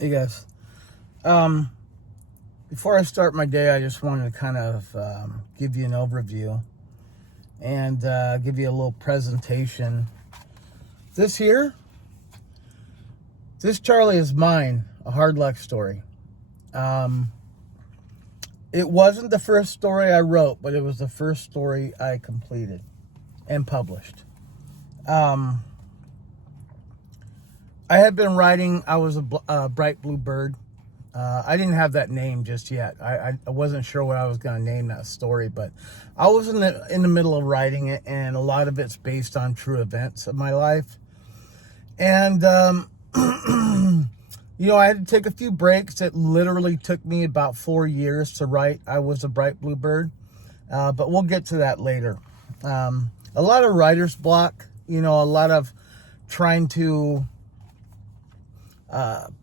Hey guys. Um, Before I start my day, I just wanted to kind of give you an overview and give you a little presentation. This here, this Charlie is mine, a hard luck story. Um, it wasn't the first story I wrote, but it was the first story I completed and published. Um, I had been writing, I was a bright blue bird. I didn't have that name just yet. I wasn't sure what I was going to name that story, but I was in the middle of writing it, and a lot of it's based on true events of my life. And, I had to take a few breaks. It literally took me about 4 years to write I Was a Bright Blue Bird, but we'll get to that later. A lot of writer's block, a lot of trying to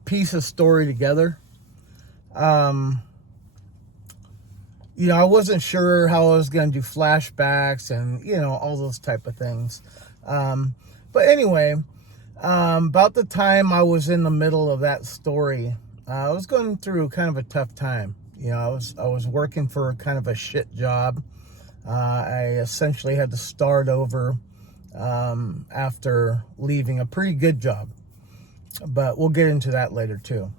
piece a story together. I wasn't sure how I was going to do flashbacks and, all those type of things. But anyway, about the time I was in the middle of that story, I was going through kind of a tough time. I was working for kind of a shit job. I essentially had to start over, after leaving a pretty good job, but we'll get into that later too.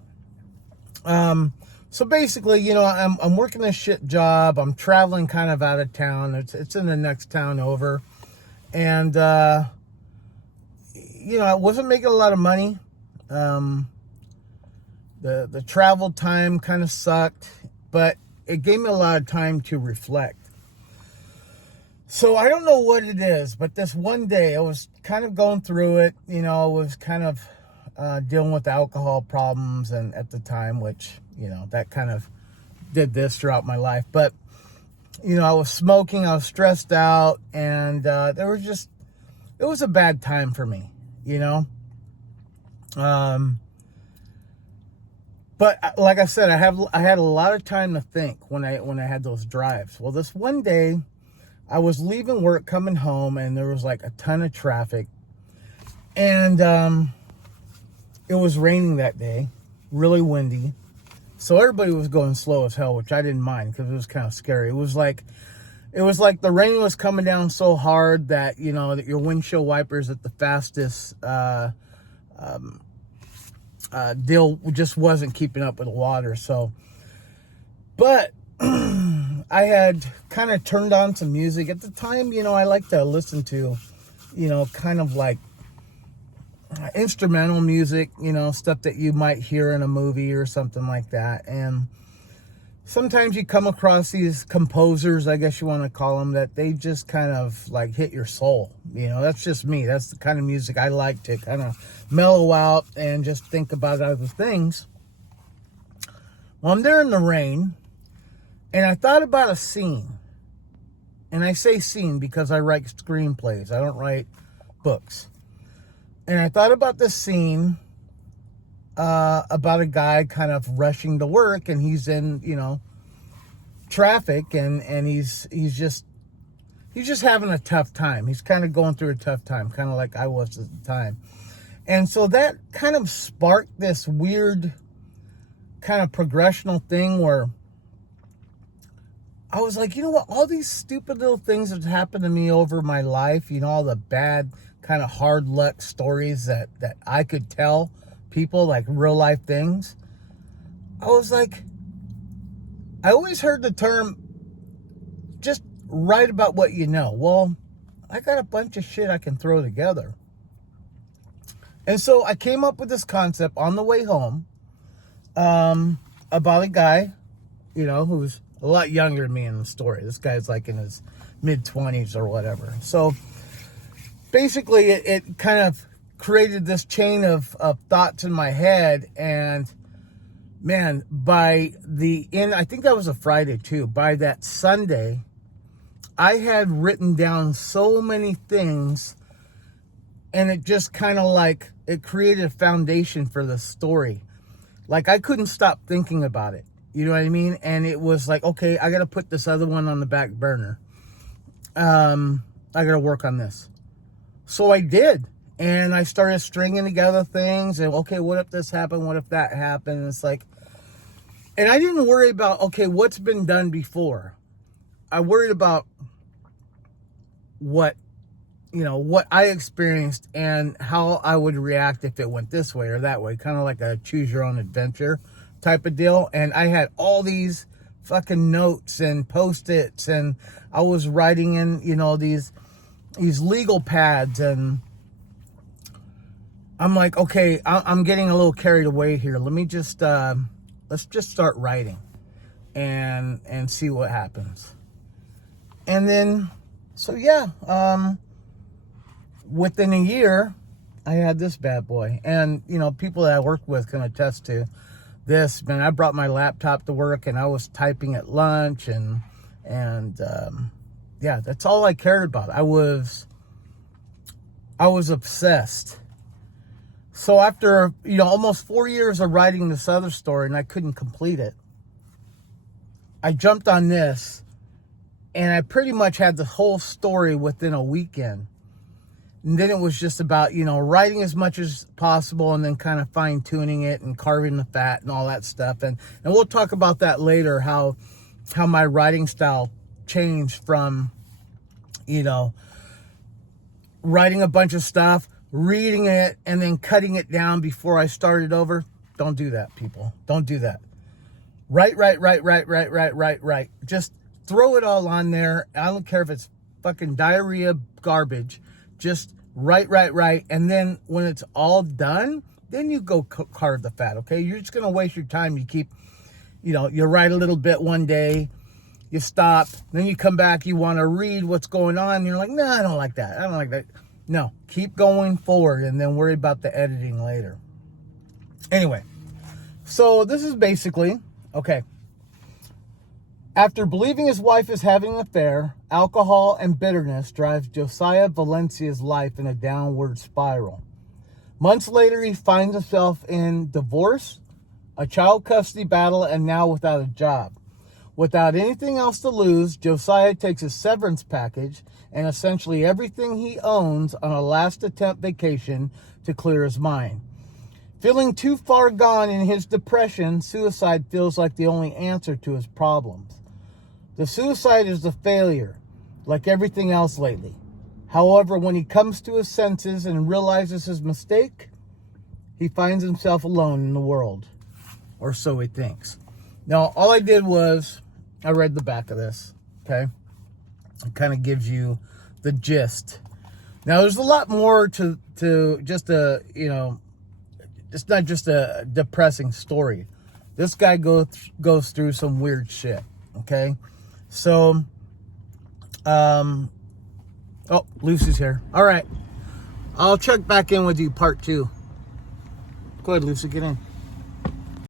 So basically, I'm working a shit job. I'm traveling kind of out of town. It's in the next town over. And, I wasn't making a lot of money. The travel time kind of sucked, but it gave me a lot of time to reflect. So I don't know what it is, but this one day I was kind of going through it. I was kind of dealing with alcohol problems and at the time, which, that kind of did this throughout my life. But, I was smoking, I was stressed out, and it was a bad time for me, But like I said, I had a lot of time to think when I had those drives. Well, this one day, I was leaving work, coming home, and there was like a ton of traffic. And it was raining that day, really windy. So everybody was going slow as hell, which I didn't mind because it was kind of scary. It was like the rain was coming down so hard that, that your windshield wipers at the fastest deal just wasn't keeping up with the water. So, but I had kind of turned on some music at the time. I like to listen to, kind of like instrumental music, stuff that you might hear in a movie or something like that. And sometimes you come across these composers, I guess you want to call them, that they just kind of like hit your soul. That's just me. That's the kind of music I like to kind of mellow out and just think about other things. Well, I'm there in the rain, and I thought about a scene. And I say scene because I write screenplays. I don't write books. And I thought about this scene about a guy kind of rushing to work, and he's in, traffic, and he's just having a tough time. He's kind of going through a tough time, kind of like I was at the time. And so that kind of sparked this weird kind of progressional thing where I was like, what, all these stupid little things that happened to me over my life, all the bad kind of hard luck stories that I could tell people, like real life things. I was like, I always heard the term, just write about what you know. Well, I got a bunch of shit I can throw together. And so I came up with this concept on the way home, about a guy, who's a lot younger than me in the story. This guy's like in his mid-20s or whatever. So basically, it kind of created this chain of thoughts in my head. And man, by the end, I think that was a Friday too. By that Sunday, I had written down so many things, and it just kind of like, it created a foundation for the story. Like, I couldn't stop thinking about it. You know what I mean? And it was like, okay, I got to put this other one on the back burner. I got to work on this. So I did. And I started stringing together things, and okay, what if this happened? What if that happened? And it's like, and I didn't worry about, okay, what's been done before. I worried about what I experienced and how I would react if it went this way or that way, kind of like a choose your own adventure type of deal. And I had all these fucking notes and post-its, and I was writing in, these legal pads, and I'm like, okay, I'm getting a little carried away here. Let me just, let's just start writing and see what happens. And then, so yeah, within a year, I had this bad boy. And, people that I work with can attest to this. Man, I brought my laptop to work, and I was typing at lunch, and yeah, that's all I cared about. I was obsessed. So after, almost 4 years of writing this other story, and I couldn't complete it, I jumped on this, and I pretty much had the whole story within a weekend. And then it was just about, writing as much as possible, and then kind of fine tuning it and carving the fat and all that stuff. And we'll talk about that later, how my writing style changed from, writing a bunch of stuff, reading it, and then cutting it down before I started over. Don't do that, people. Don't do that. Write. Just throw it all on there. I don't care if it's fucking diarrhea garbage. Just write. And then when it's all done, then you go carve the fat, okay? You're just going to waste your time. You keep, you write a little bit one day, you stop, then you come back, you want to read what's going on. And you're like, no, I don't like that. No, keep going forward, and then worry about the editing later. Anyway, so this is basically, okay. After believing his wife is having an affair, alcohol and bitterness drives Josiah Valencia's life in a downward spiral. Months later, he finds himself in divorce, a child custody battle, and now without a job. Without anything else to lose, Josiah takes a severance package and essentially everything he owns on a last attempt vacation to clear his mind. Feeling too far gone in his depression, suicide feels like the only answer to his problems. The suicide is a failure, like everything else lately. However, when he comes to his senses and realizes his mistake, he finds himself alone in the world. Or so he thinks. Now, all I did was, I read the back of this, okay? It kind of gives you the gist. Now, there's a lot more to just a, it's not just a depressing story. This guy goes through some weird shit, okay? So, oh, Lucy's here. All right. I'll check back in with you, part 2. Go ahead, Lucy, get in.